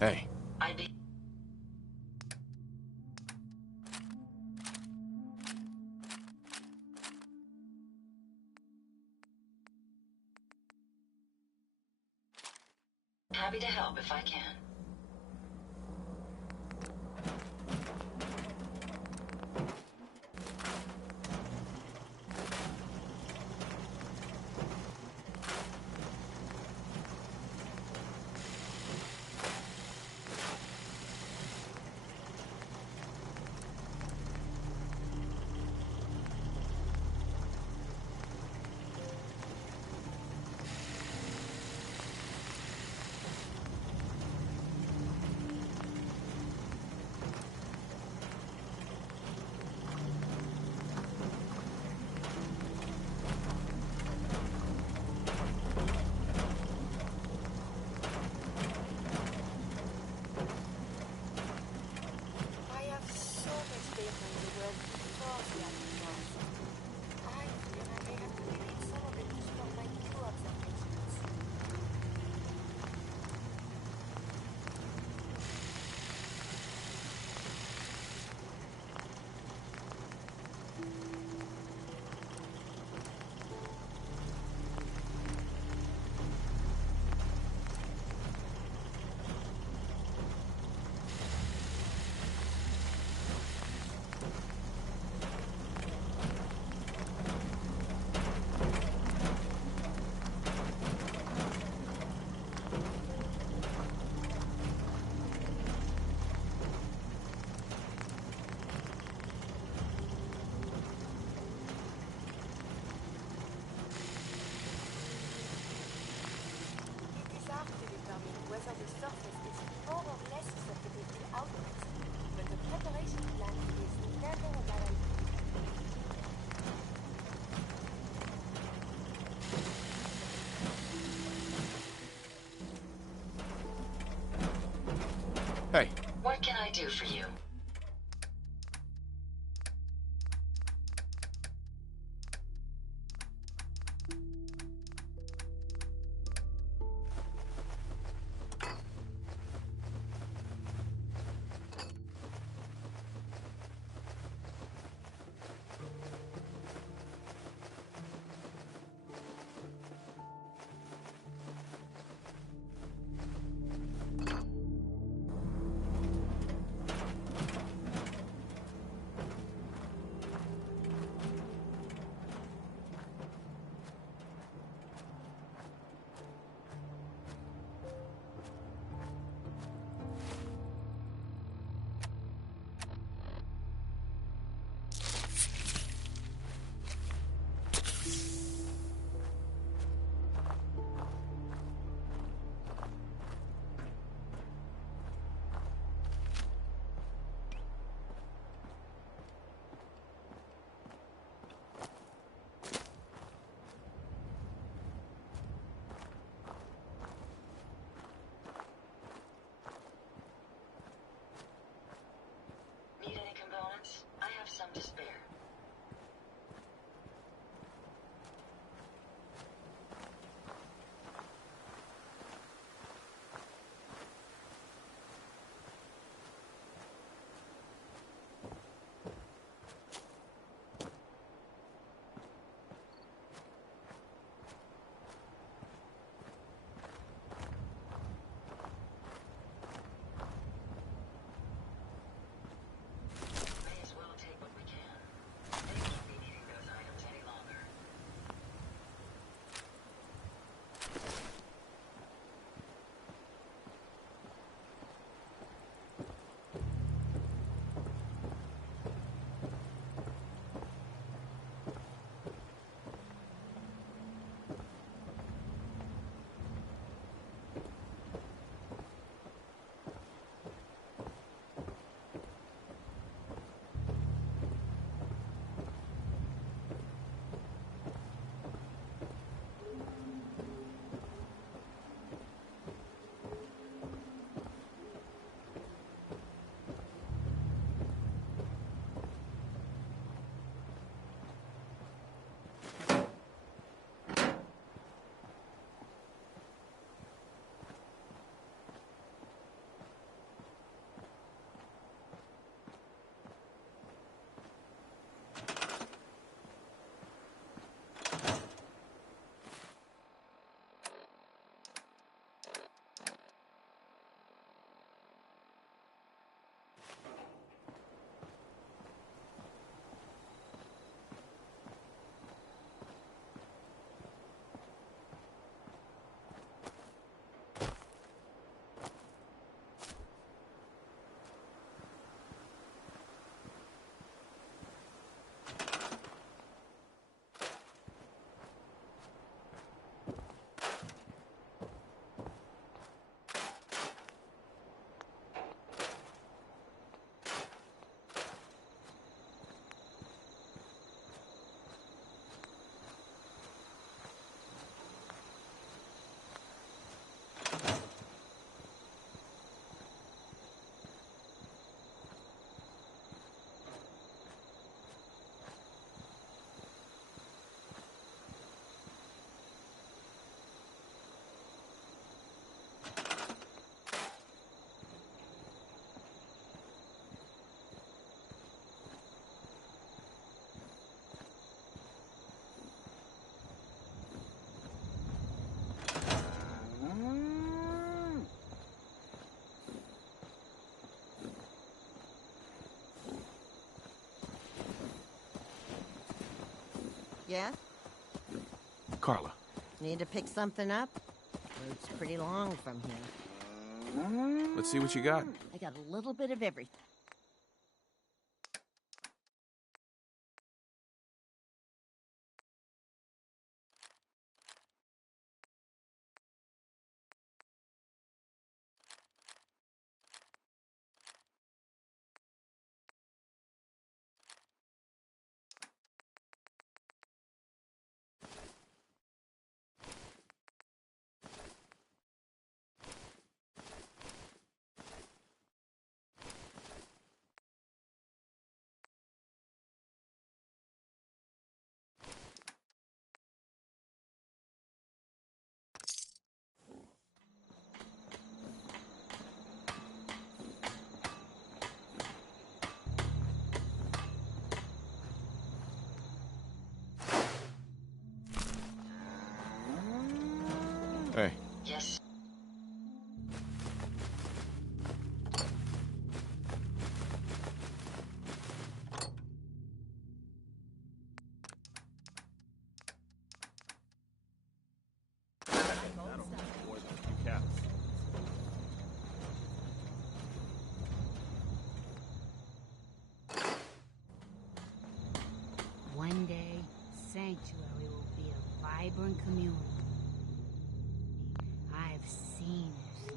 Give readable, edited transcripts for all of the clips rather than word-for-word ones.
Hey, I'd be happy to help if I can. I have so much data in the world before the Alcatraz. I feel I may have to delete some of it to stop my new observations. It is hard to determine whether the surface is more or less susceptible to outlets, but the preparation plan is never a bad idea. hey. What can I do for you? Yeah? Carla. Need to pick something up? Road's pretty long from here. Let's see what you got. I got a little bit of everything. Hey. Yes. One day, Sanctuary will be a vibrant community. I've seen it.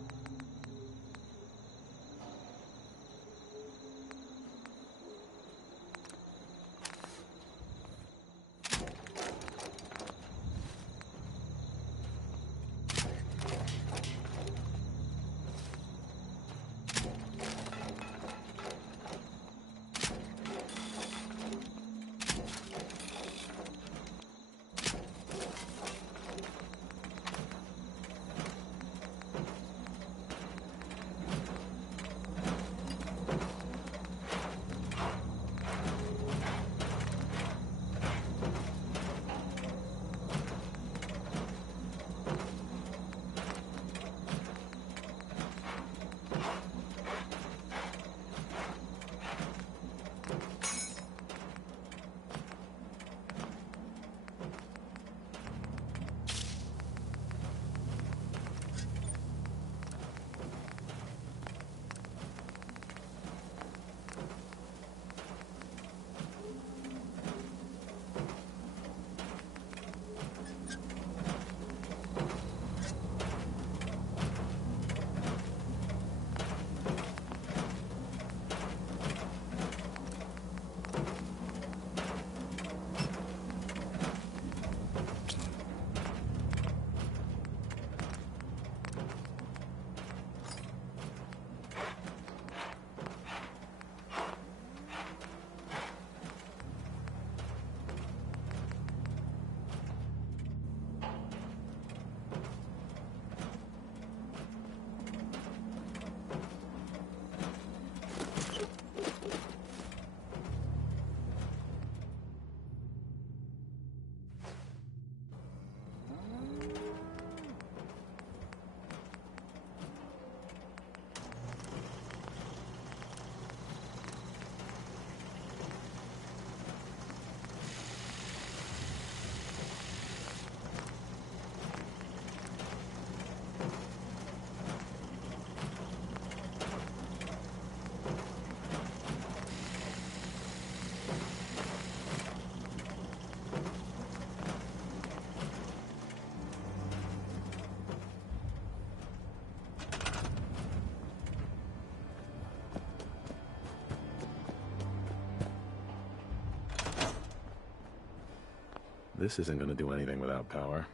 This isn't gonna do anything without power.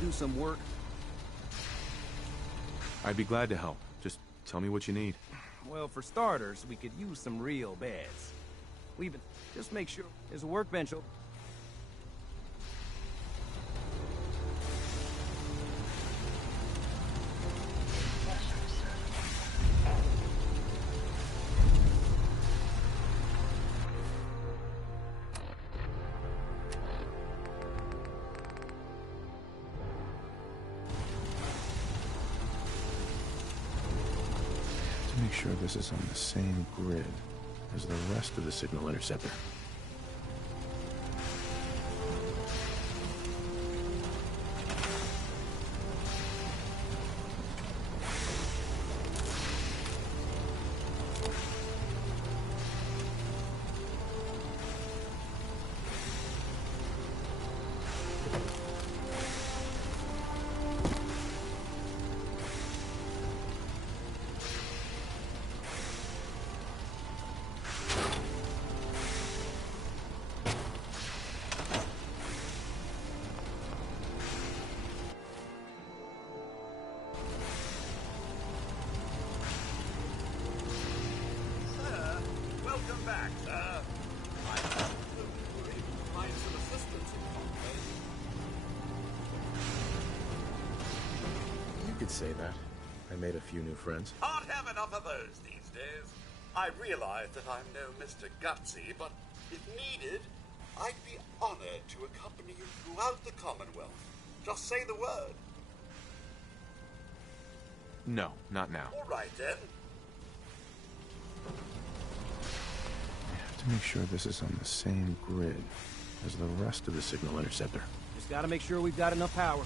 do some work? I'd be glad to help. Just tell me what you need. Well, for starters, we could use some real beds. Just make sure there's a workbench. To make sure this is on the same grid as the rest of the signal interceptor. Welcome back, sir. I hope you were able to find some assistance in Pompeii. You could say that. I made a few new friends. Can't have enough of those these days. I realize that I'm no Mr. Gutsy, but if needed, I'd be honored to accompany you throughout the Commonwealth. Just say the word. No, not now. All right, then. To make sure this is on the same grid as the rest of the signal interceptor. Just gotta make sure we've got enough power.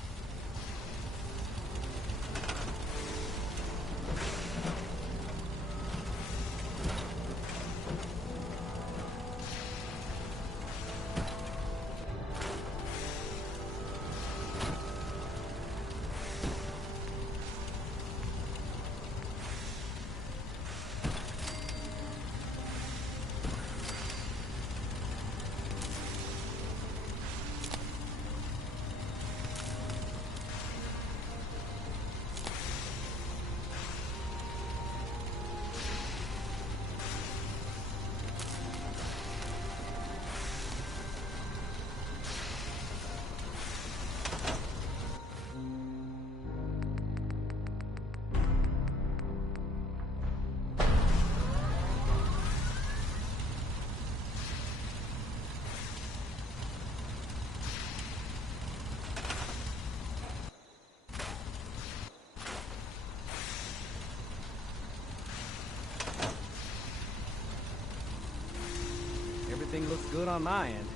Everything looks good on my end.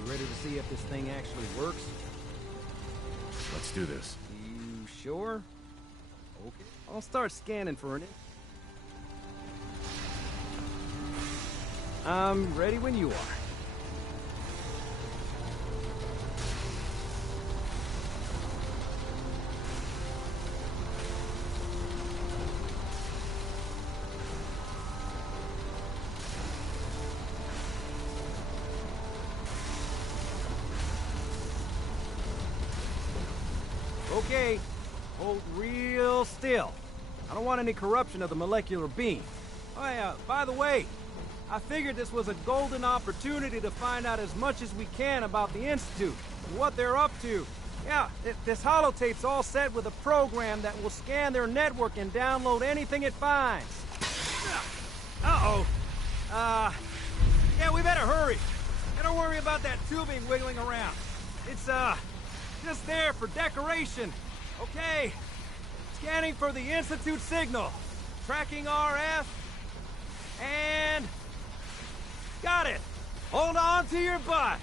You ready to see if this thing actually works? Let's do this. You sure? Okay. I'll start scanning for an... I'm ready when you are. Okay, hold real still. I don't want any corruption of the molecular beam. Oh yeah, by the way, I figured this was a golden opportunity to find out as much as we can about the Institute and what they're up to. Yeah, this holotape's all set with a program that will scan their network and download anything it finds. Uh-oh. Yeah, we better hurry. Don't worry about that tubing wiggling around. It's, just there for decoration. Okay. Scanning for the Institute signal. Tracking RF. And... got it. Hold on to your butt.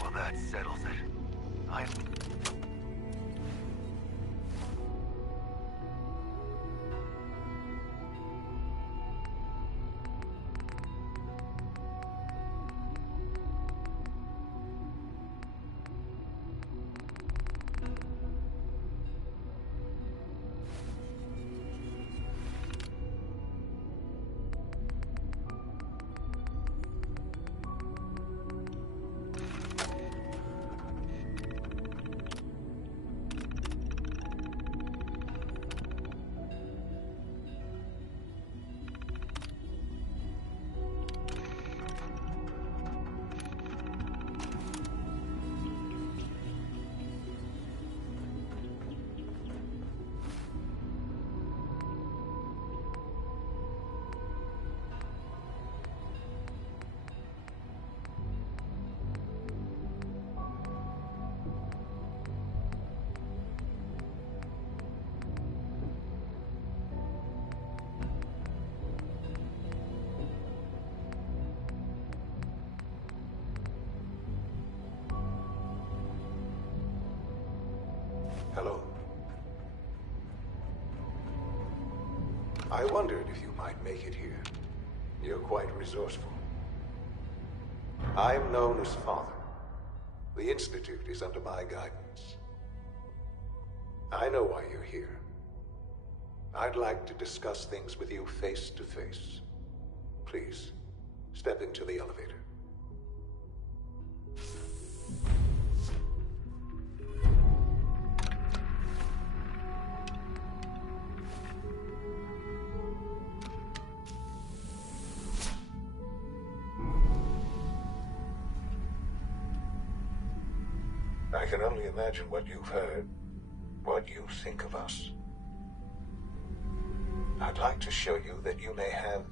Well, that settles it. I'm... Hello. I wondered if you might make it here. You're quite resourceful. I'm known as Father. The Institute is under my guidance. I know why you're here. I'd like to discuss things with you face to face. Please, step into the elevator. I can only imagine what you've heard, what you think of us. I'd like to show you that you may have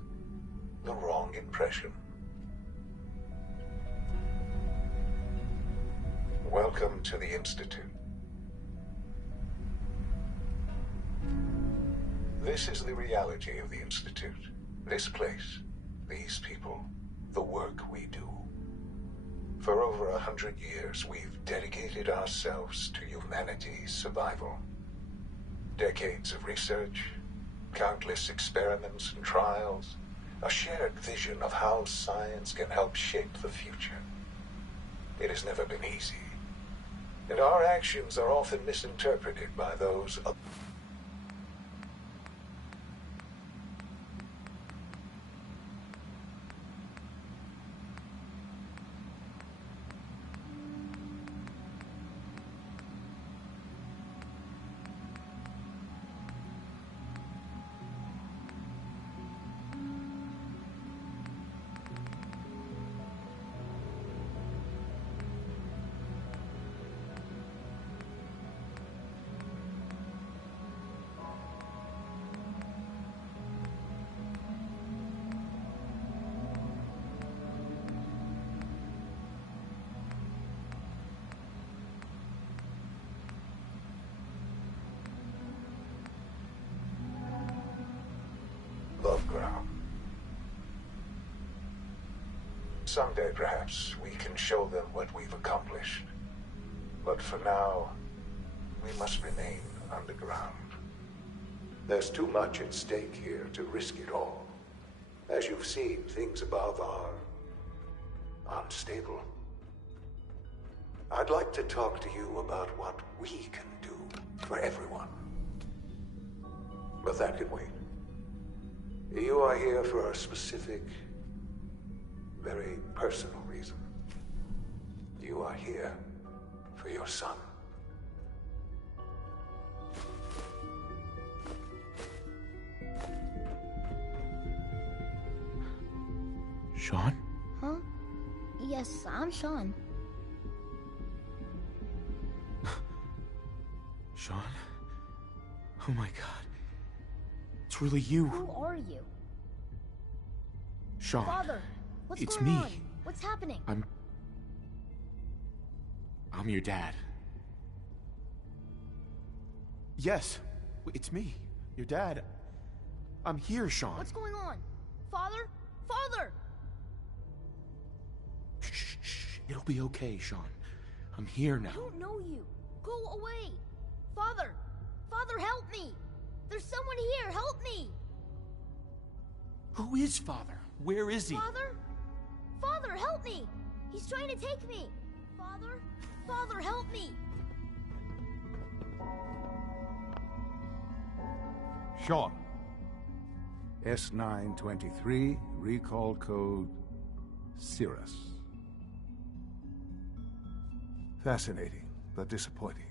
the wrong impression. Welcome to the Institute. This is the reality of the Institute. This place, these people, the work we do. For over 100 years, we've dedicated ourselves to humanity's survival. Decades of research, countless experiments and trials, a shared vision of how science can help shape the future. It has never been easy, and our actions are often misinterpreted by those of above ground. Someday, perhaps, we can show them what we've accomplished. But for now, we must remain underground. There's too much at stake here to risk it all. As you've seen, things above are unstable. I'd like to talk to you about what we can do for everyone. But that can wait. You are here for a specific, very personal reason. You are here for your son. Sean? Huh? Yes, I'm Sean. Sean? Oh my god. It's really you. Who are you? Sean. Father! What's It's going me. on? What's happening? I'm your dad. Yes, it's me, your dad. I'm here, Sean. What's going on? Father? Father! Shh. It'll be okay, Sean. I'm here now. I don't know you. Go away. Father! Father, help me! There's someone here, help me! Who is Father? Where is he? Father? Father, help me! He's trying to take me! Father? Father, help me! Sean. S923, recall code Cirrus. Fascinating, but disappointing.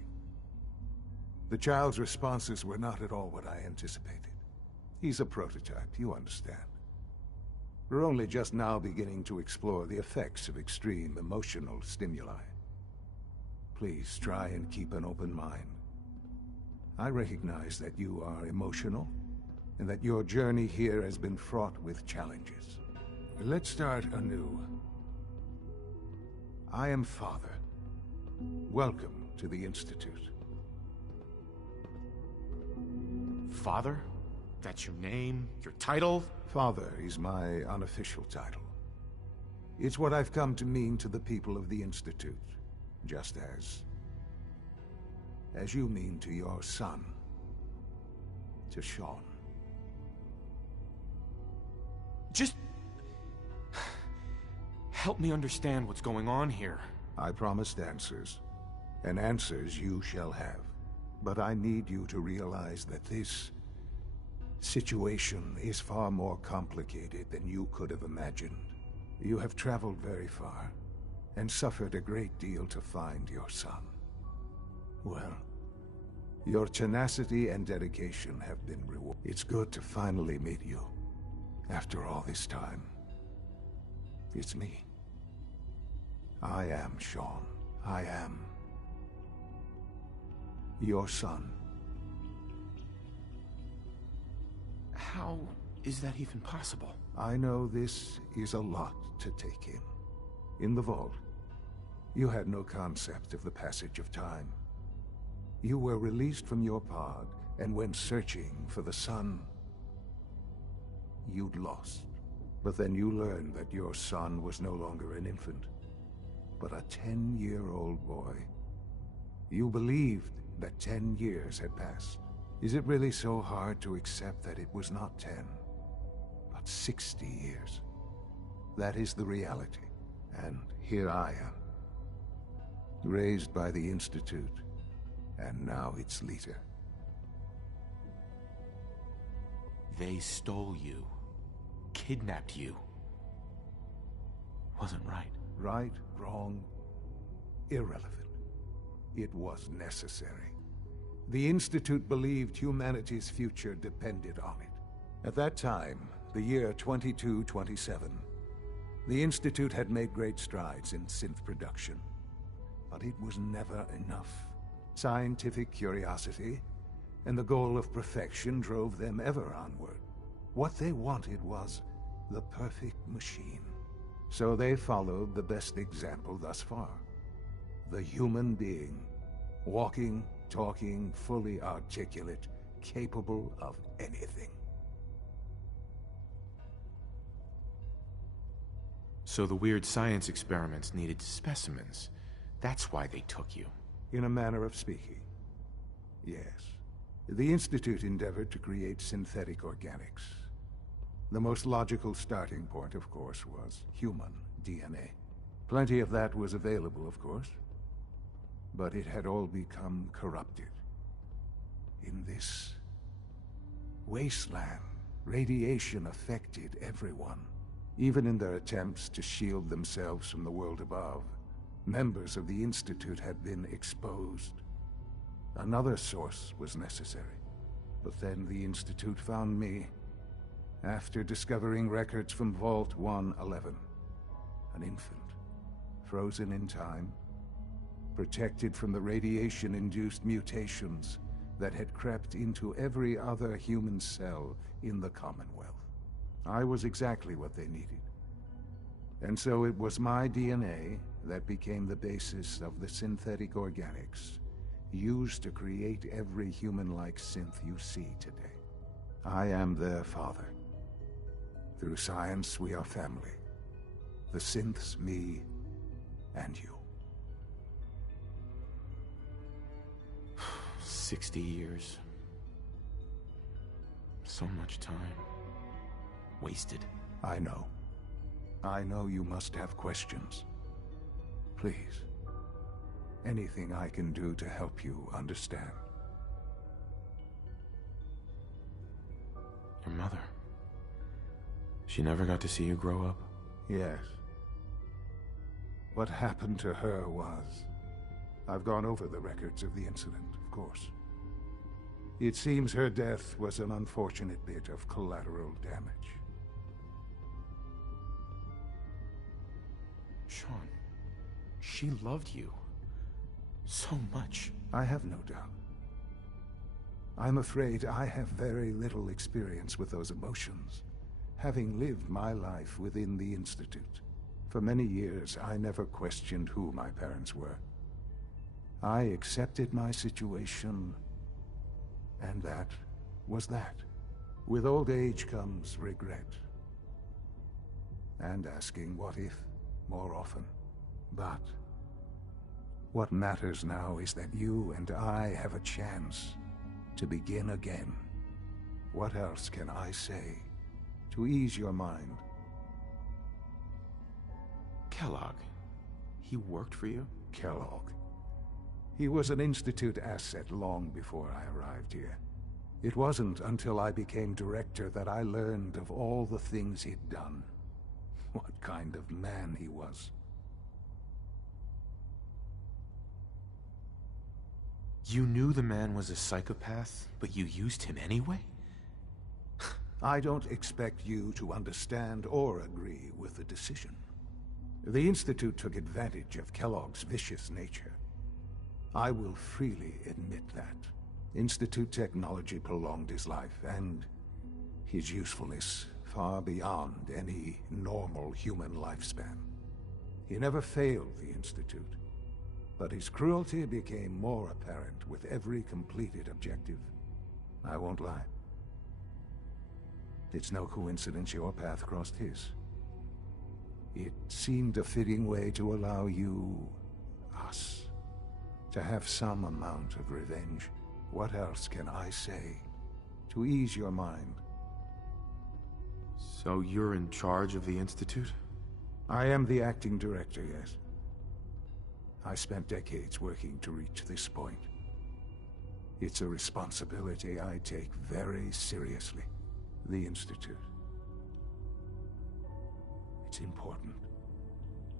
The child's responses were not at all what I anticipated. He's a prototype, you understand. We're only just now beginning to explore the effects of extreme emotional stimuli. Please try and keep an open mind. I recognize that you are emotional, and that your journey here has been fraught with challenges. Let's start anew. I am Father. Welcome to the Institute. Father? That's your name? Your title? Father is my unofficial title. It's what I've come to mean to the people of the Institute, just as you mean to your son, to Sean. Just help me understand what's going on here. I promised answers, and answers you shall have. But I need you to realize that this situation is far more complicated than you could have imagined. You have traveled very far, and suffered a great deal to find your son. Well, your tenacity and dedication have been rewarded. It's good to finally meet you. After all this time, it's me. I am Sean. I am your son. How is that even possible? I know this is a lot to take in. In the vault, you had no concept of the passage of time. You were released from your pod and went searching for the son you'd lost. But then you learned that your son was no longer an infant, but a 10-year-old boy. You believed that 10 years had passed. Is it really so hard to accept that it was not 10, but 60 years? That is the reality. And here I am, raised by the Institute, and now its leader. They stole you. Kidnapped you. Wasn't right. Right, wrong, irrelevant. It was necessary. The Institute believed humanity's future depended on it. At that time, the year 2227, the Institute had made great strides in synth production. But it was never enough. Scientific curiosity and the goal of perfection drove them ever onward. What they wanted was the perfect machine. So they followed the best example thus far. The human being. Walking, talking, fully articulate, capable of anything. So the weird science experiments needed specimens. That's why they took you. In a manner of speaking, yes. The Institute endeavored to create synthetic organics. The most logical starting point, of course, was human DNA. Plenty of that was available, of course. But it had all become corrupted. In this wasteland, radiation affected everyone. Even in their attempts to shield themselves from the world above, members of the Institute had been exposed. Another source was necessary. But then the Institute found me, after discovering records from Vault 111. An infant, frozen in time, protected from the radiation-induced mutations that had crept into every other human cell in the Commonwealth. I was exactly what they needed. And so it was my DNA that became the basis of the synthetic organics used to create every human-like synth you see today. I am their father. Through science, we are family. The synths, me, and you. 60 years. So much time. Wasted. I know. I know you must have questions. Please. Anything I can do to help you understand. Your mother. She never got to see you grow up? Yes. What happened to her was... I've gone over the records of the incident, of course. It seems her death was an unfortunate bit of collateral damage. Sean, she loved you. So much. I have no doubt. I'm afraid I have very little experience with those emotions, having lived my life within the Institute. For many years, I never questioned who my parents were. I accepted my situation, and that was that. With old age comes regret. And asking what if more often. But what matters now is that you and I have a chance to begin again. What else can I say to ease your mind? Kellogg. He worked for you? Kellogg. He was an Institute asset long before I arrived here. It wasn't until I became director that I learned of all the things he'd done. What kind of man he was. You knew the man was a psychopath, but you used him anyway? I don't expect you to understand or agree with the decision. The Institute took advantage of Kellogg's vicious nature. I will freely admit that. Institute technology prolonged his life, and his usefulness far beyond any normal human lifespan. He never failed the Institute, but his cruelty became more apparent with every completed objective. I won't lie. It's no coincidence your path crossed his. It seemed a fitting way to allow you, us, to have some amount of revenge. What else can I say to ease your mind? So you're in charge of the Institute? I am the acting director, yes. I spent decades working to reach this point. It's a responsibility I take very seriously. The Institute. It's important.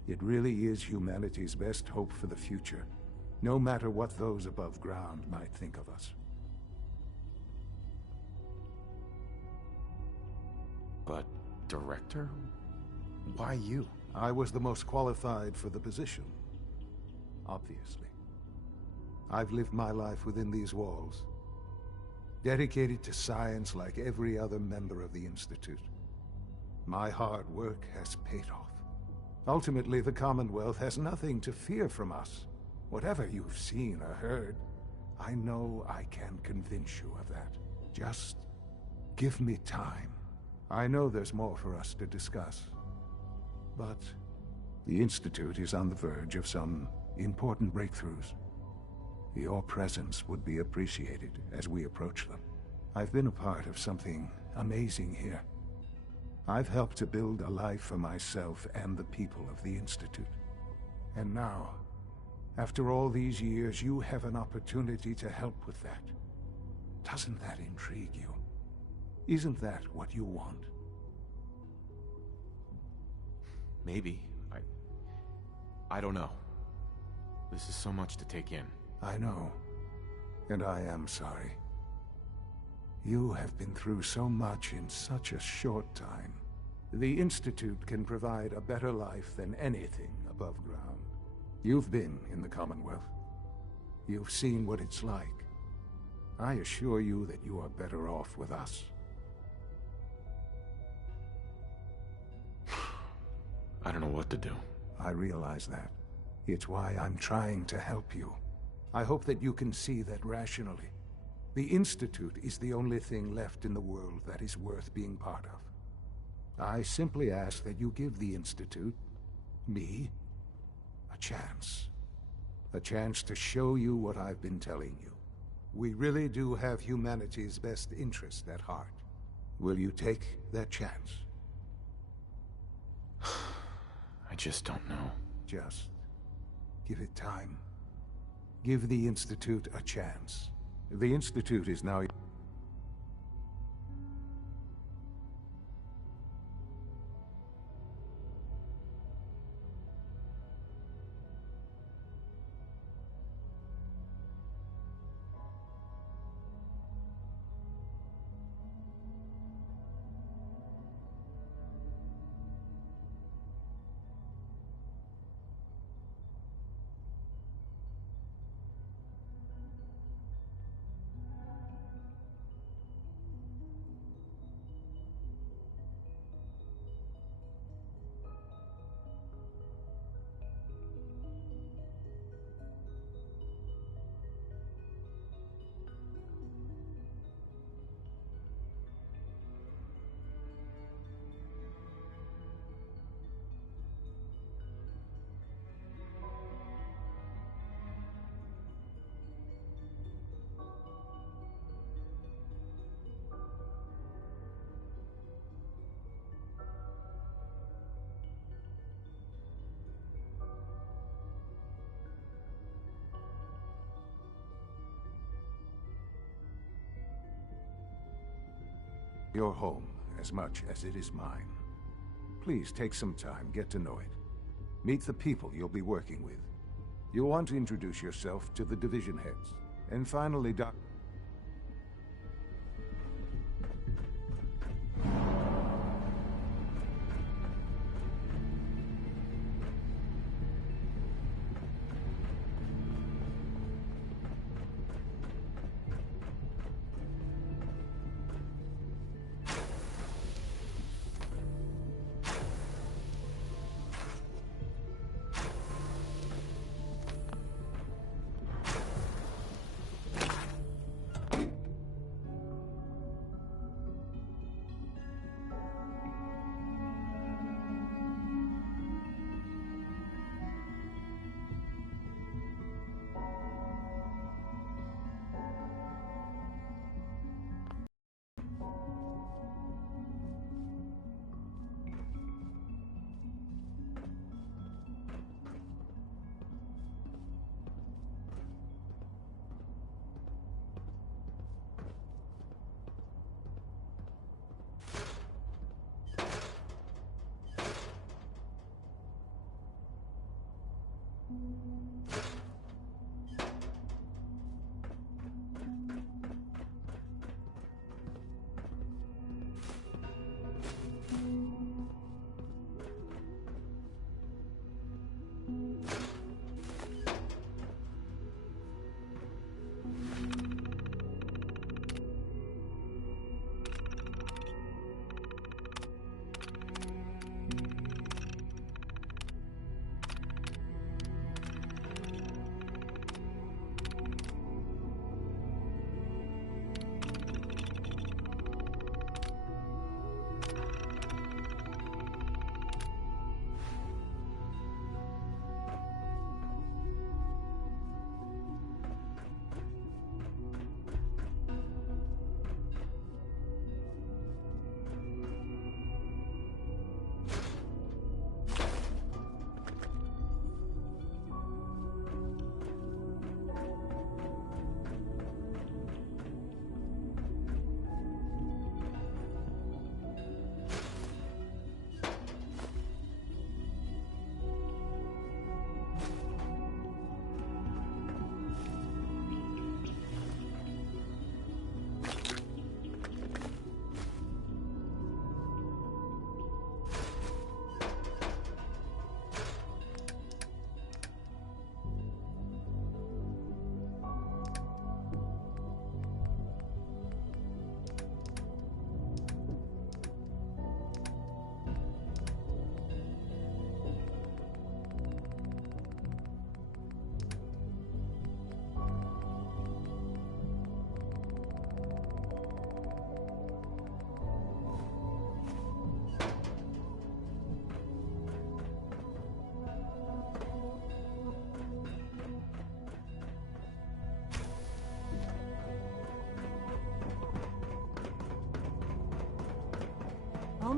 It really is humanity's best hope for the future, no matter what those above ground might think of us. But, director? Why you? I was the most qualified for the position. Obviously. I've lived my life within these walls, dedicated to science like every other member of the Institute. My hard work has paid off. Ultimately, the Commonwealth has nothing to fear from us. Whatever you've seen or heard, I know I can convince you of that. Just give me time. I know there's more for us to discuss. But the Institute is on the verge of some important breakthroughs. Your presence would be appreciated as we approach them. I've been a part of something amazing here. I've helped to build a life for myself and the people of the Institute. And now, after all these years, you have an opportunity to help with that. Doesn't that intrigue you? Isn't that what you want? Maybe. I don't know. This is so much to take in. I know. And I am sorry. You have been through so much in such a short time. The Institute can provide a better life than anything above ground. You've been in the Commonwealth. You've seen what it's like. I assure you that you are better off with us. I don't know what to do. I realize that. It's why I'm trying to help you. I hope that you can see that rationally. The Institute is the only thing left in the world that is worth being part of. I simply ask that you give the Institute, me, a chance. A chance to show you what I've been telling you. We really do have humanity's best interest at heart. Will you take that chance? I just don't know. Just give it time. Give the Institute a chance. The Institute is now... Your home, as much as it is mine. Please take some time, get to know it. Meet the people you'll be working with. You'll want to introduce yourself to the division heads. And finally, Doc...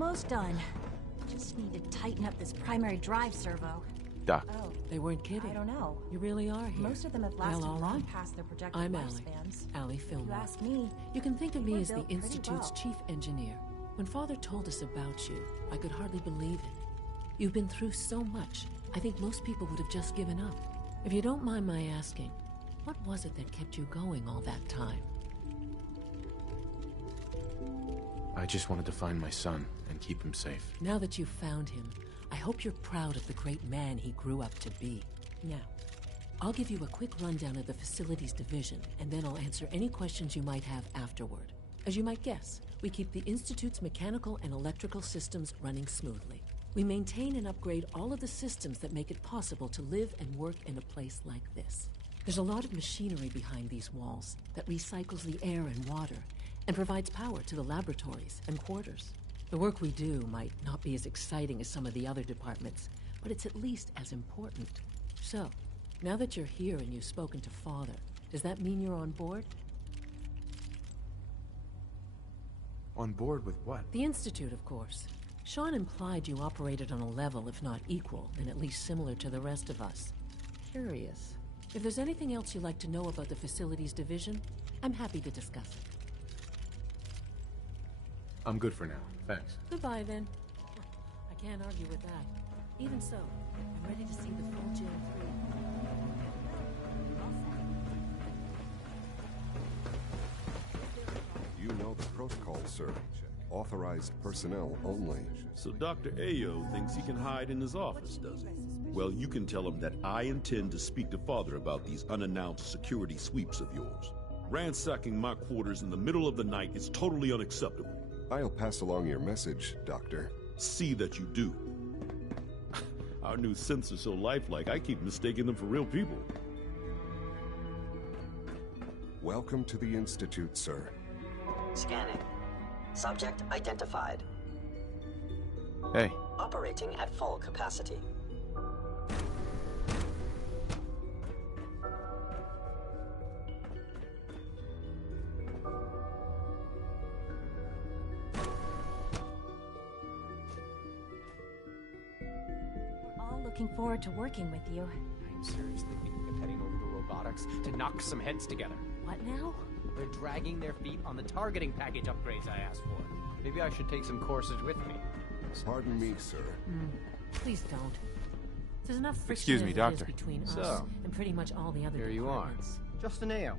Almost done. Just need to tighten up this primary drive servo. Doc. Oh, They weren't kidding. I don't know. You really are here. Most of them have lasted Well, all long right. past their projected I'm Allie. lifespans. Allie If Fillmore. you ask me, You can think of they me were as the built pretty Institute's well. chief engineer. When Father told us about you, I could hardly believe it. You've been through so much, I think most people would have just given up. If you don't mind my asking, what was it that kept you going all that time? I just wanted to find my son and keep him safe. Now that you've found him, I hope you're proud of the great man he grew up to be. Now, I'll give you a quick rundown of the Facilities Division, and then I'll answer any questions you might have afterward. As you might guess, we keep the Institute's mechanical and electrical systems running smoothly. We maintain and upgrade all of the systems that make it possible to live and work in a place like this. There's a lot of machinery behind these walls that recycles the air and water and provides power to the laboratories and quarters. The work we do might not be as exciting as some of the other departments, but it's at least as important. So, now that you're here and you've spoken to Father, does that mean you're on board? On board with what? The Institute, of course. Sean implied you operated on a level, if not equal, and at least similar to the rest of us. Curious. If there's anything else you'd like to know about the Facilities Division, I'm happy to discuss it. I'm good for now. Thanks. Goodbye, then. I can't argue with that. Even so, I'm ready to see the full Gen 3. You know the protocol, sir. Authorized personnel only. So Dr. Ayo thinks he can hide in his office, does he? Well, you can tell him that I intend to speak to Father about these unannounced security sweeps of yours. Ransacking my quarters in the middle of the night is totally unacceptable. I'll pass along your message, Doctor. See that you do. Our new synths are so lifelike, I keep mistaking them for real people. Welcome to the Institute, sir. Scanning. Subject identified. Hey. Operating at full capacity. We're all looking forward to working with you. I'm seriously thinking of heading over to robotics to knock some heads together. What now? They're dragging their feet on the targeting package upgrades I asked for. Maybe I should take some courses with me. Pardon me, sir. Please don't. There's enough friction Excuse me, as it is Doctor. between us So, and pretty much all the other Here you are. departments. Justin Ayo,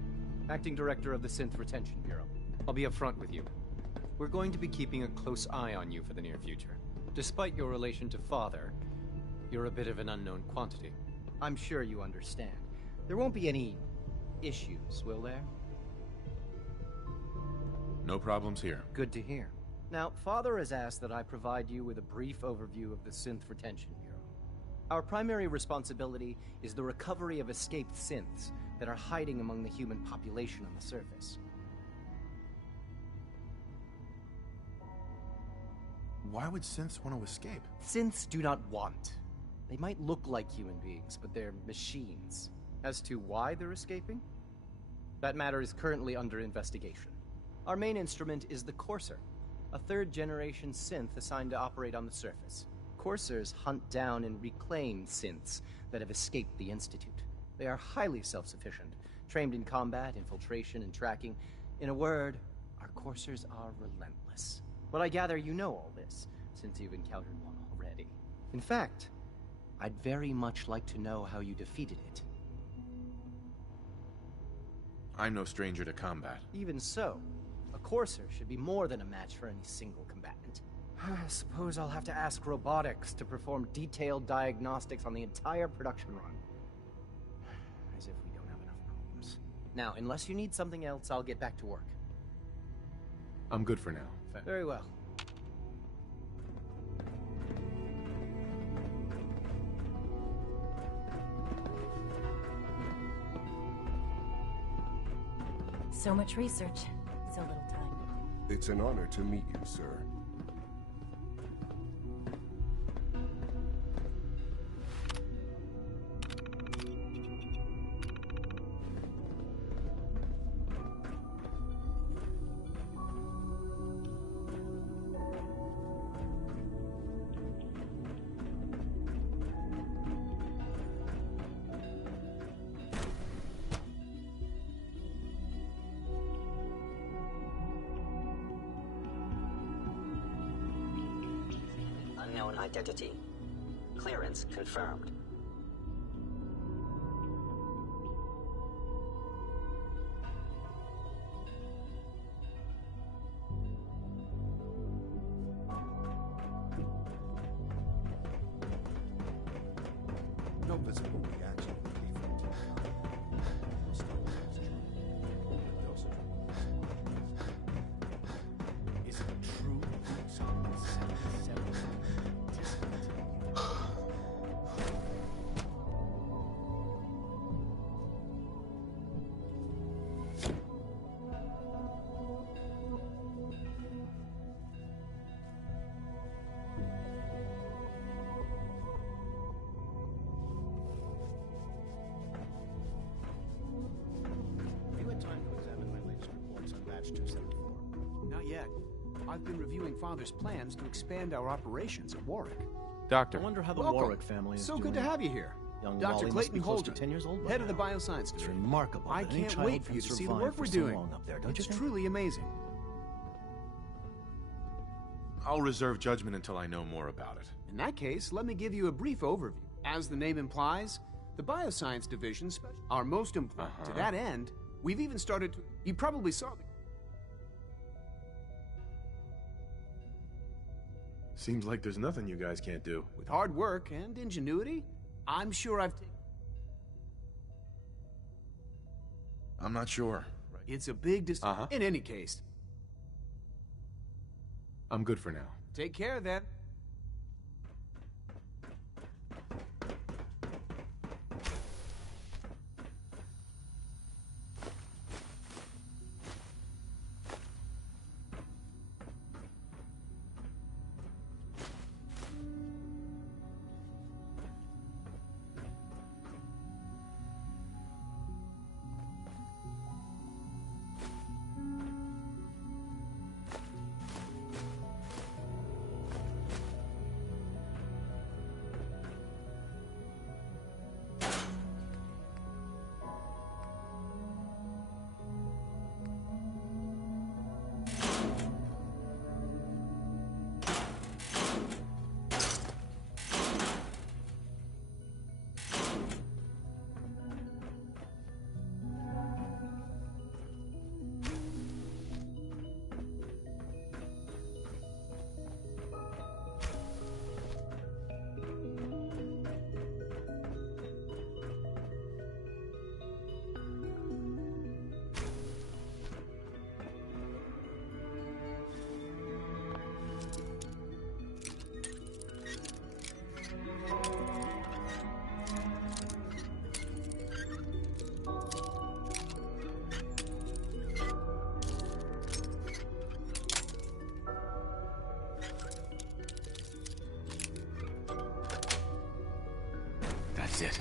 Acting Director of the Synth Retention Bureau. I'll be upfront with you. We're going to be keeping a close eye on you for the near future. Despite your relation to Father, you're a bit of an unknown quantity. I'm sure you understand. There won't be any issues, will there? No problems here. Good to hear. Now, Father has asked that I provide you with a brief overview of the Synth Retention Bureau. Our primary responsibility is the recovery of escaped synths that are hiding among the human population on the surface. Why would synths want to escape? Synths do not want. They might look like human beings, but they're machines. As to why they're escaping? That matter is currently under investigation. Our main instrument is the Courser, a third-generation synth assigned to operate on the surface. Coursers hunt down and reclaim synths that have escaped the Institute. They are highly self-sufficient, trained in combat, infiltration, and tracking. In a word, our Coursers are relentless. But I gather you know all this, since you've encountered one already. In fact, I'd very much like to know how you defeated it. I'm no stranger to combat. Even so, a Courser should be more than a match for any single combatant. I suppose I'll have to ask robotics to perform detailed diagnostics on the entire production run. As if we don't have enough problems. Now, unless you need something else, I'll get back to work. I'm good for now. Very well. So much research, so little time. It's an honor to meet you, sir. unknown identity. Clearance confirmed. No visible reaction. Is it true? Have you had time to examine my latest reports on Batch 274? Not yet. I've been reviewing Father's plans to expand our operations at Warwick. Doctor. I wonder how the Welcome. Warwick family is So doing. good to have you here. Young Dr. Wally must Clayton be close to Holden, 10 years old by head of the now. Bioscience It's Division. remarkable I that any can't child wait for can you to see the survive work for we're so doing. long up there, don't you It's think? truly amazing. I'll reserve judgment until I know more about it. In that case, let me give you a brief overview. As the name implies, the Bioscience Division are most important. To that end, we've even started to... You probably saw... Seems like there's nothing you guys can't do. With hard work and ingenuity, I'm sure I've taken... I'm not sure. It's a big decision. In any case, I'm good for now. take care then. That's it.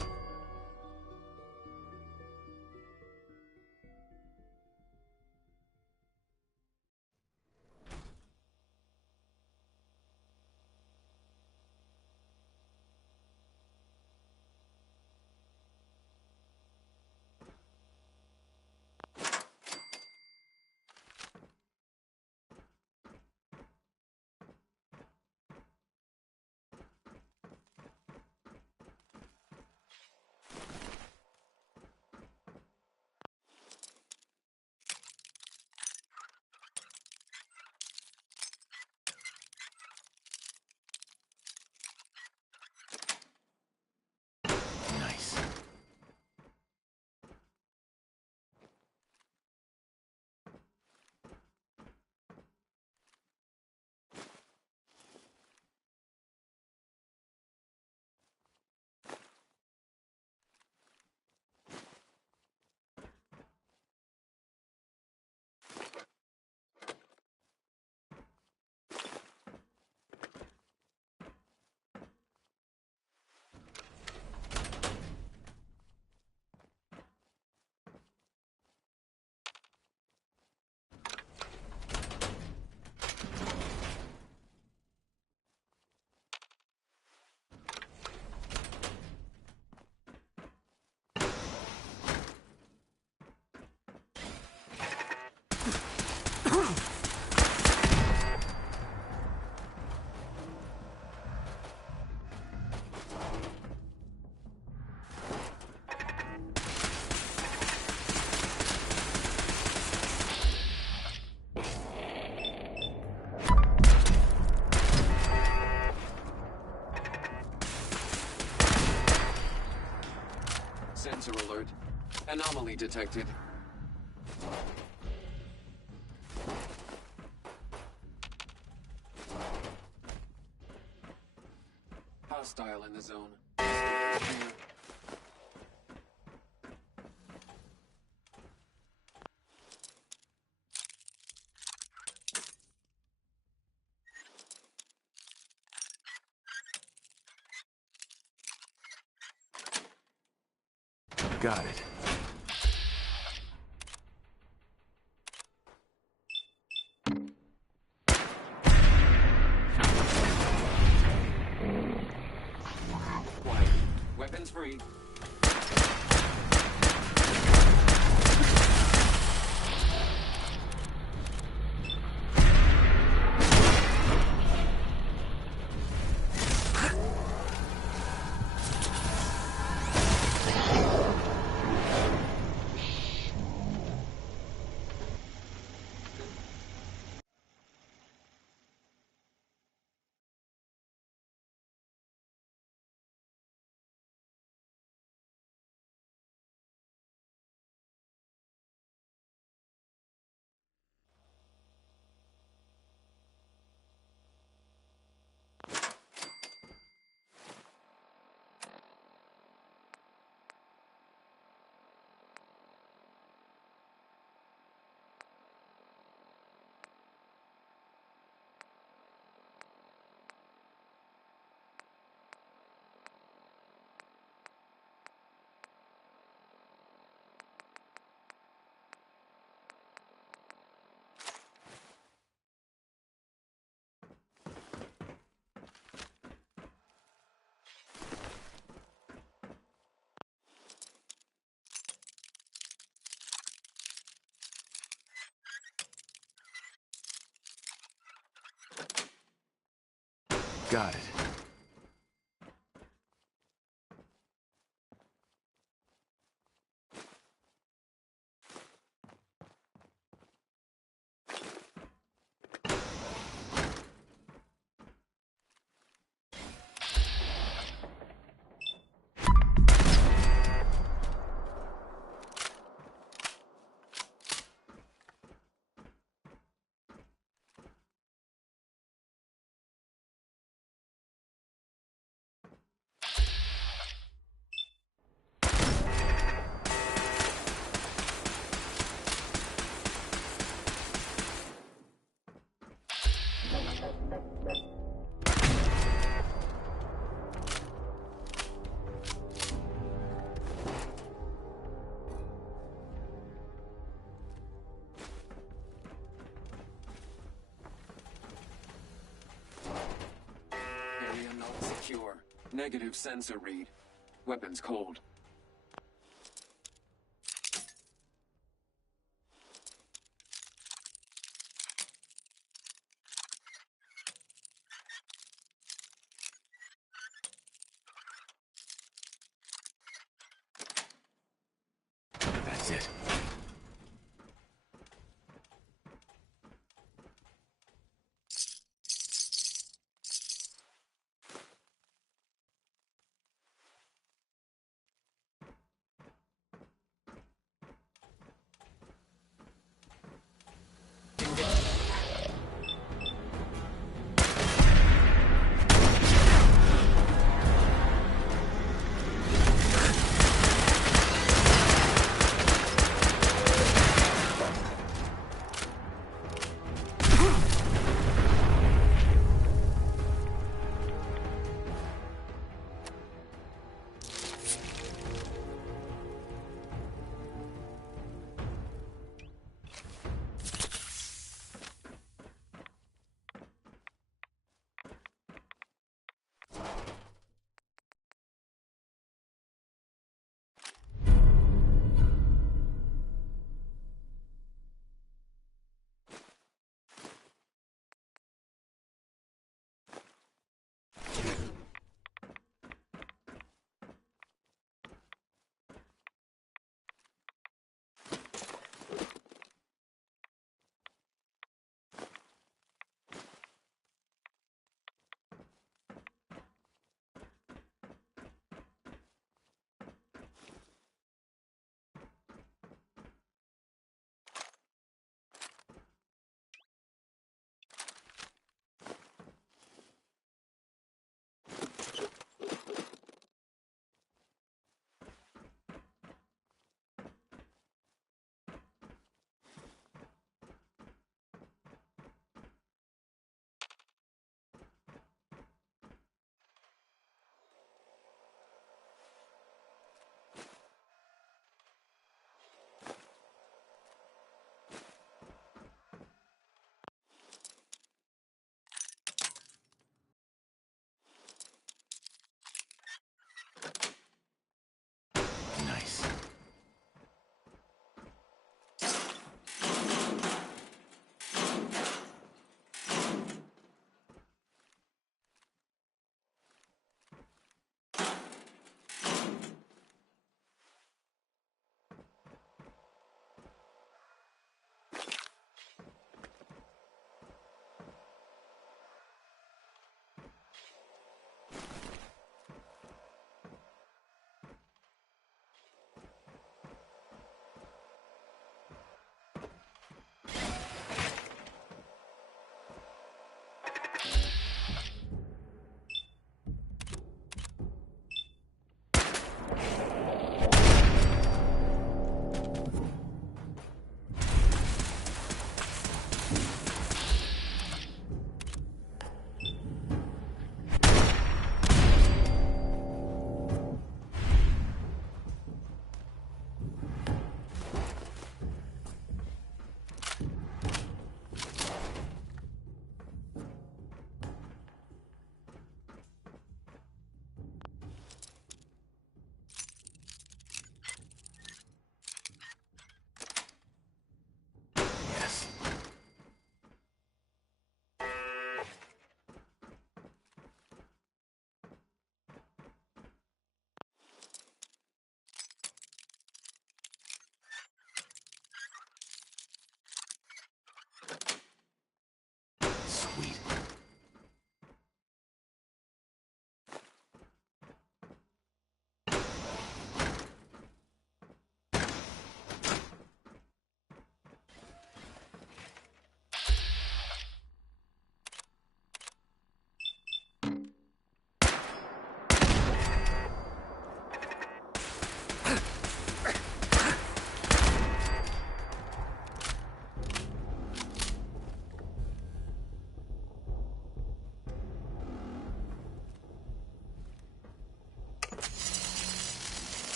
Sensor alert. Anomaly detected. Hostile in the zone. Got it. Quiet. Weapons free. Got it. Area not secure. Negative sensor read. Weapons cold. That's it.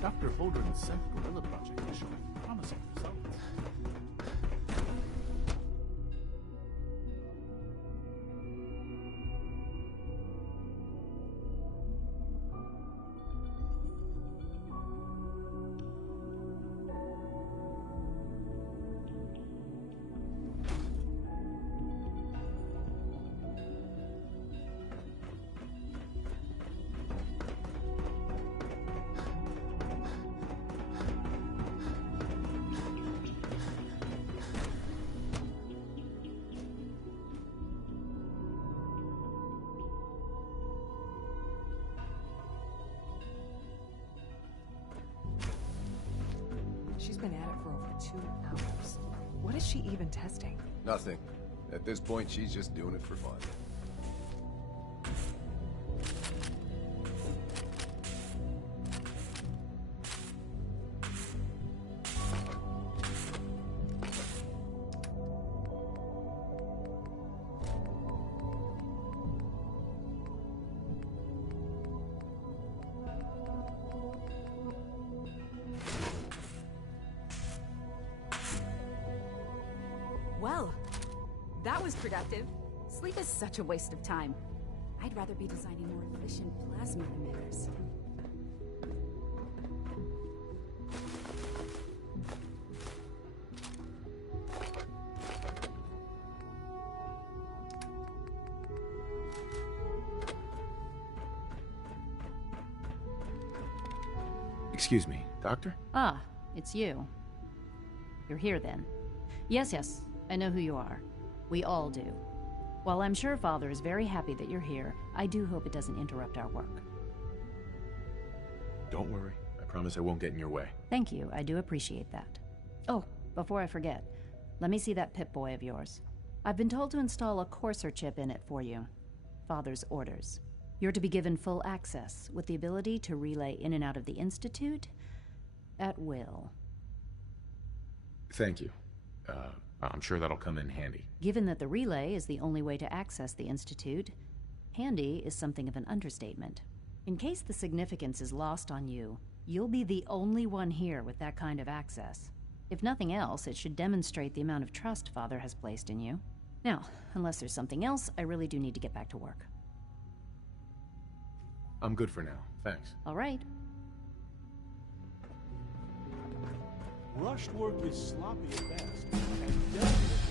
Dr. Holdren's Ceph Gorilla project is showing promising results. She's been at it for over 2 hours. What is she even testing? Nothing. At this point, she's just doing it for fun. Well, that was productive. Sleep is such a waste of time. I'd rather be designing more efficient plasma emitters. Excuse me, Doctor? Ah, it's you. You're here then. Yes, I know who you are. We all do. While I'm sure Father is very happy that you're here, I do hope it doesn't interrupt our work. Don't worry. I promise I won't get in your way. Thank you, I do appreciate that. Oh, before I forget, let me see that Pip-Boy of yours. I've been told to install a Courser chip in it for you. Father's orders. You're to be given full access, with the ability to relay in and out of the Institute at will. Thank you. I'm sure that'll come in handy. Given that the relay is the only way to access the Institute, handy is something of an understatement. In case the significance is lost on you, you'll be the only one here with that kind of access. If nothing else, it should demonstrate the amount of trust Father has placed in you. Now, unless there's something else, I really do need to get back to work. I'm good for now. Thanks. All right. Rushed work is sloppy at best, and delicate at worst.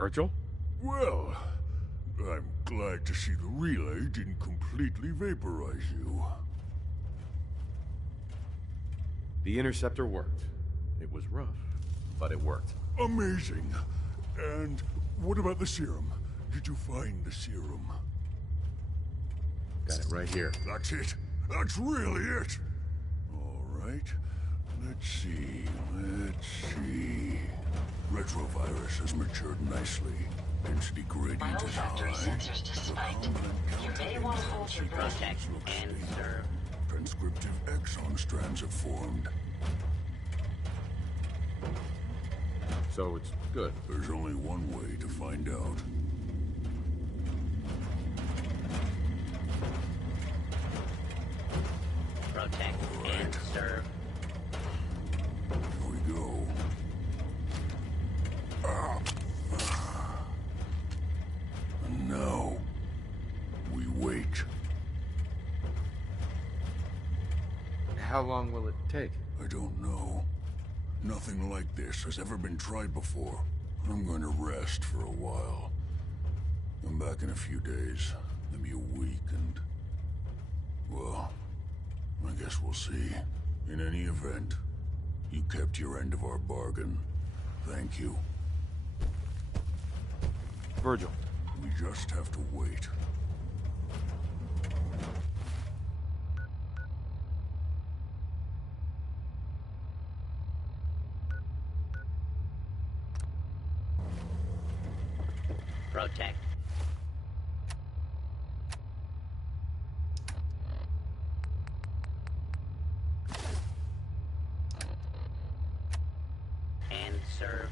Virgil? Well, I'm glad to see the relay didn't completely vaporize you. The interceptor worked. It was rough, but it worked. Amazing. And what about the serum? Did you find the serum? Got it right here. That's it. That's really it. All right. Let's see. Retrovirus has matured nicely. Density gradient is high. Sensors to spiked. You may want to hold your protect and serve. Transcriptive exon strands have formed. So it's good. There's only one way to find out. Protect and serve. Here we go. And now, we wait. How long will it take? I don't know. Nothing like this has ever been tried before. I'm going to rest for a while. I'm back in a few days, maybe a week, and... well, I guess we'll see. In any event, you kept your end of our bargain. Thank you. Virgil. We just have to wait. Protect. And serve.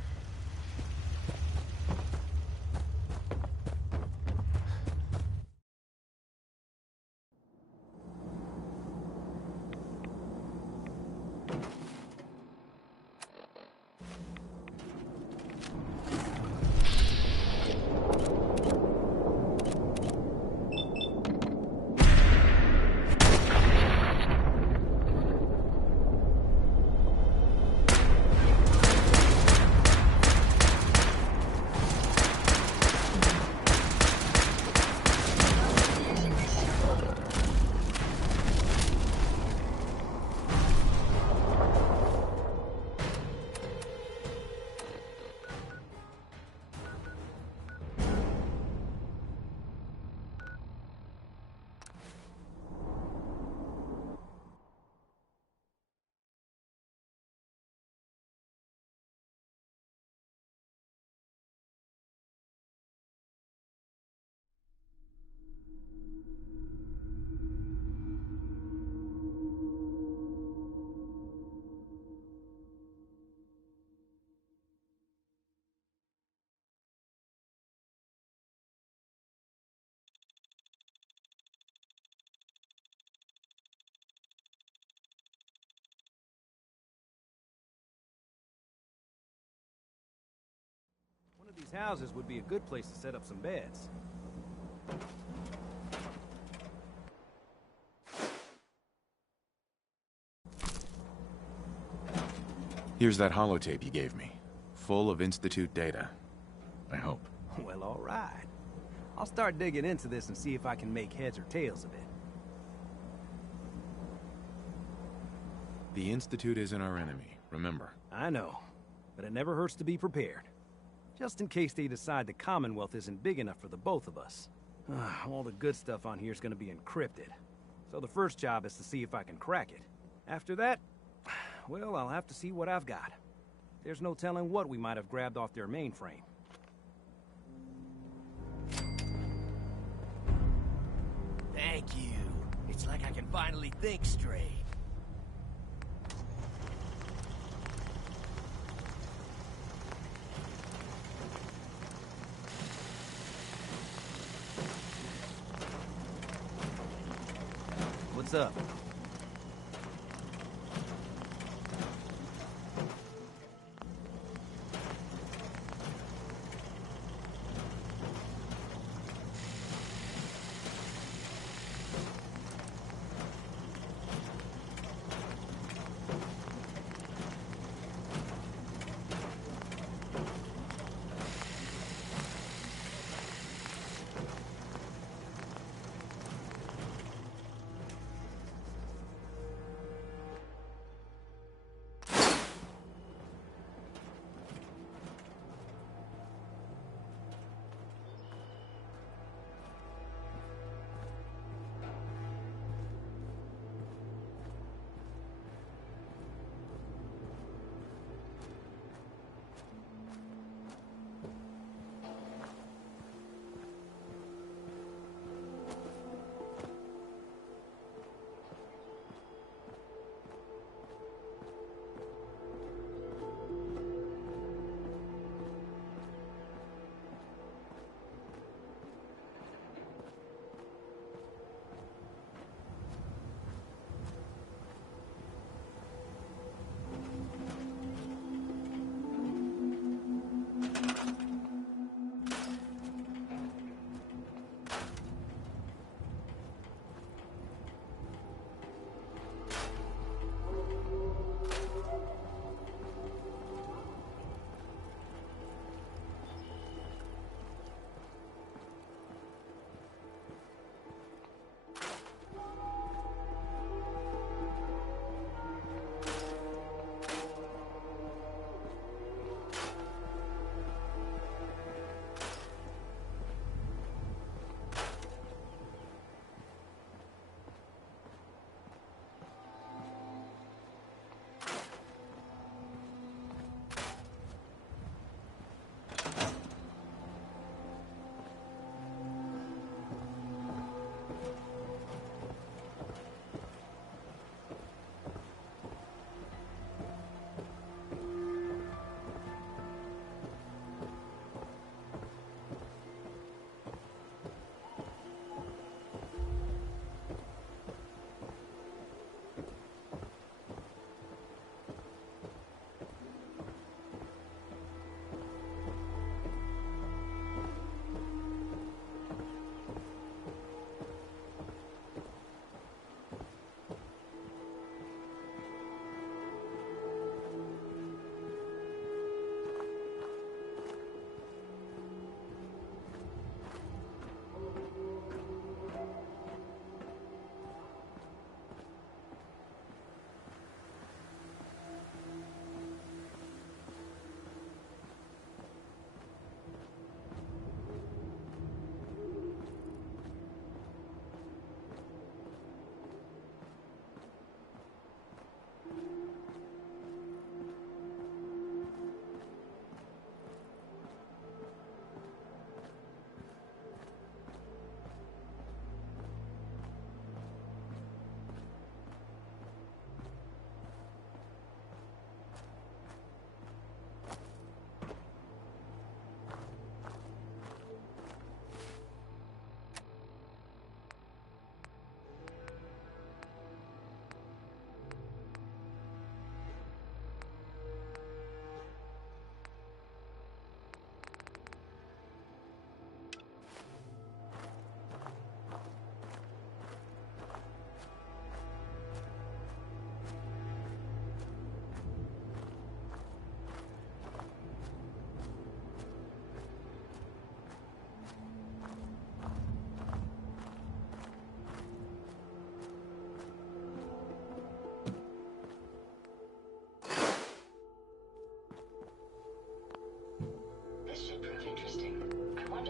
One of these houses would be a good place to set up some beds. Here's that holotape you gave me. Full of Institute data. I hope. Well, all right. I'll start digging into this and see if I can make heads or tails of it. The Institute isn't our enemy, remember. I know, but it never hurts to be prepared. Just in case they decide the Commonwealth isn't big enough for the both of us. All the good stuff on here is going to be encrypted. So the first job is to see if I can crack it. After that, well, I'll have to see what I've got. There's no telling what we might have grabbed off their mainframe. Thank you. It's like I can finally think straight. What's up?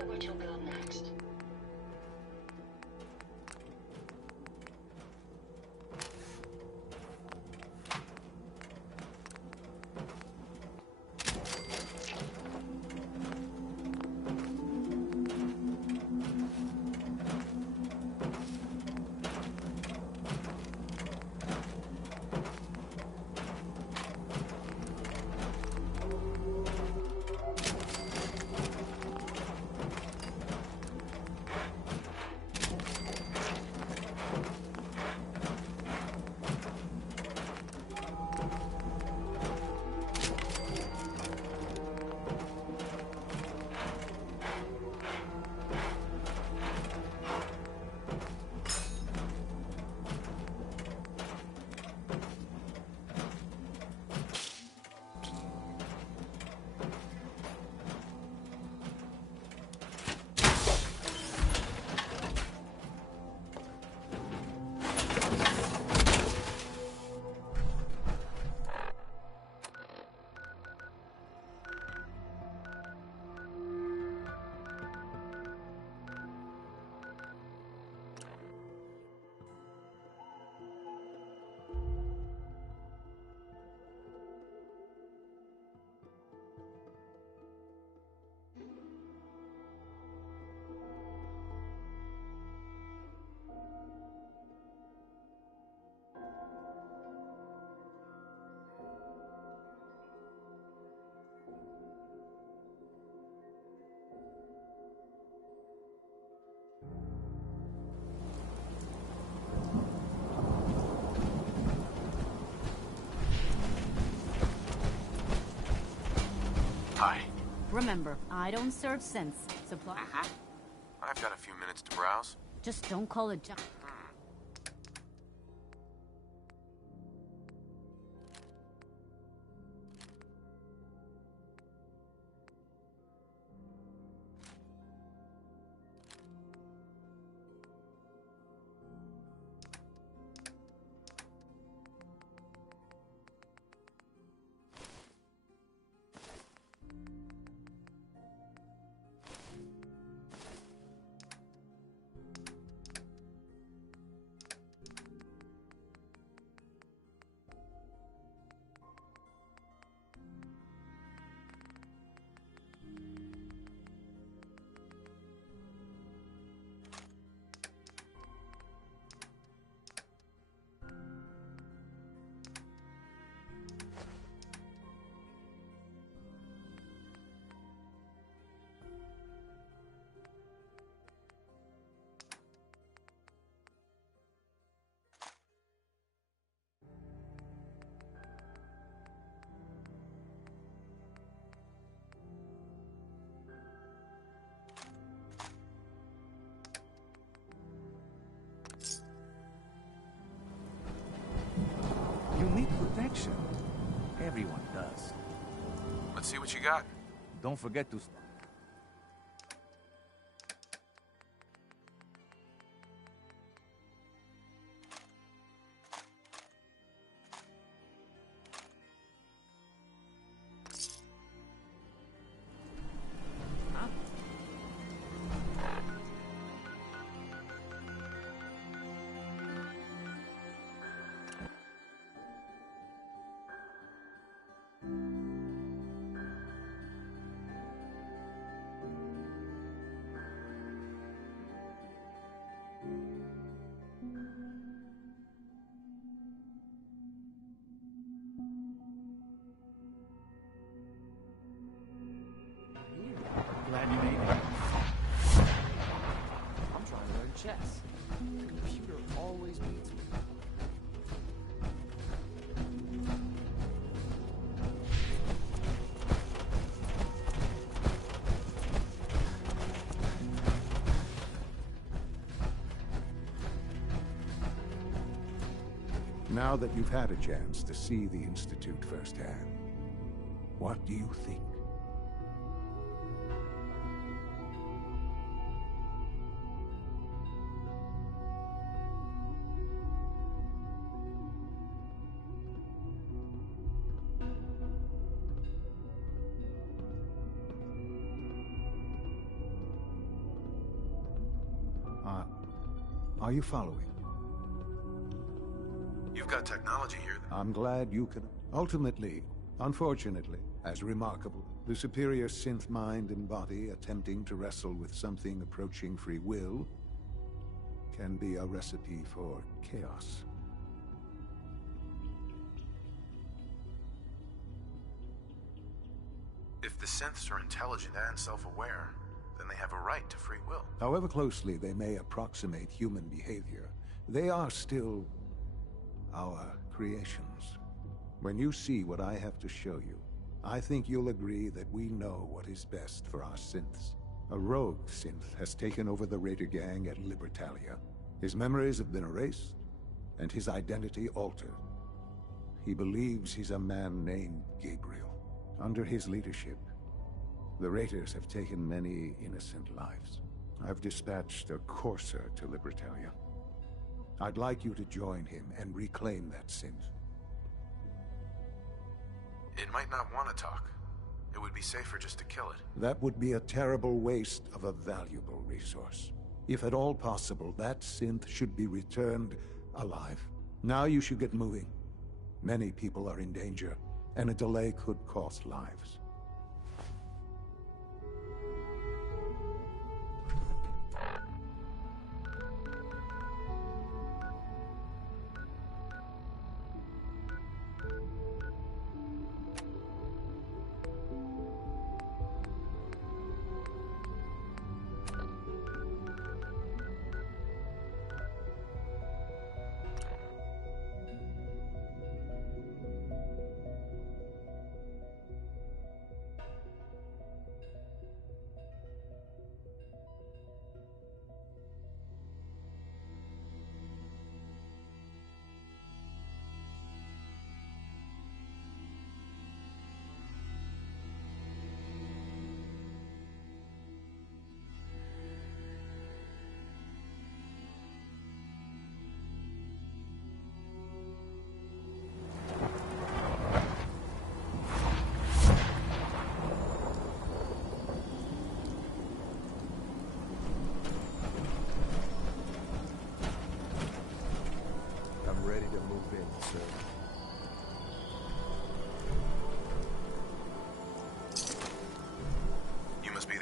what you'll build next. Hi. Remember, I don't serve sense. Supply. I've got a few minutes to browse. Just don't call it junk. You need protection. Everyone does. Let's see what you got. Don't forget to... Glad you made it. I'm trying to learn chess. The computer always beats me. Now that you've had a chance to see the Institute firsthand, what do you think? Are you following? You've got technology here that... I'm glad you can... Ultimately, unfortunately, as remarkable, the superior synth mind and body attempting to wrestle with something approaching free will can be a recipe for chaos. If the synths are intelligent and self-aware, then they have a right to free will. However closely they may approximate human behavior, they are still our creations. When you see what I have to show you, I think you'll agree that we know what is best for our synths. A rogue synth has taken over the Raider gang at Libertalia. His memories have been erased, and his identity altered. He believes he's a man named Gabriel. Under his leadership, the Raiders have taken many innocent lives. I've dispatched a courser to Libertalia. I'd like you to join him and reclaim that synth. It might not want to talk. It would be safer just to kill it. That would be a terrible waste of a valuable resource. If at all possible, that synth should be returned alive. Now you should get moving. Many people are in danger, and a delay could cost lives.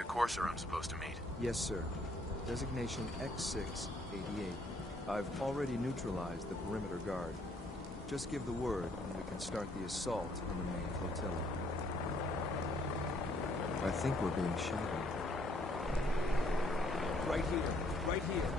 Courser I'm supposed to meet. Yes, sir. Designation X688. I've already neutralized the perimeter guard. Just give the word, and we can start the assault on the main flotilla. I think we're being shadowed. Right here. Right here.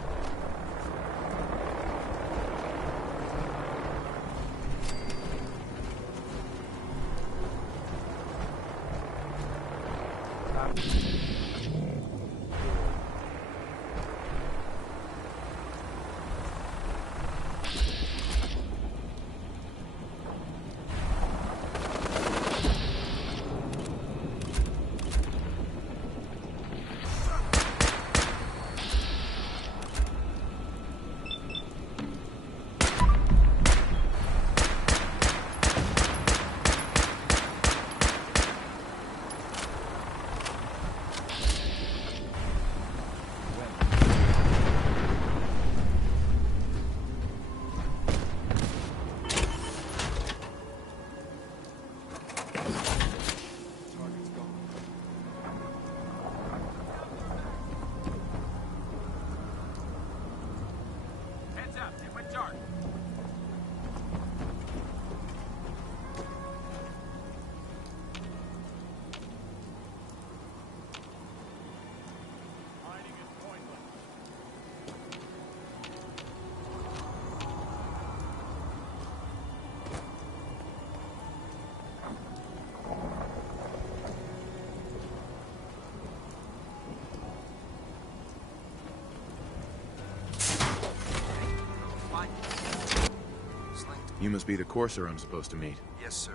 You must be the courser I'm supposed to meet. Yes, sir.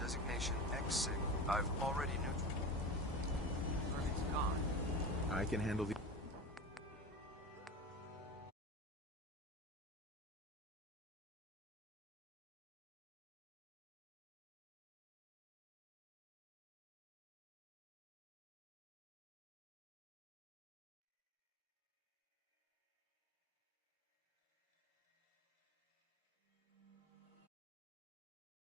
Designation X6. I've already neutralized. I can handle the...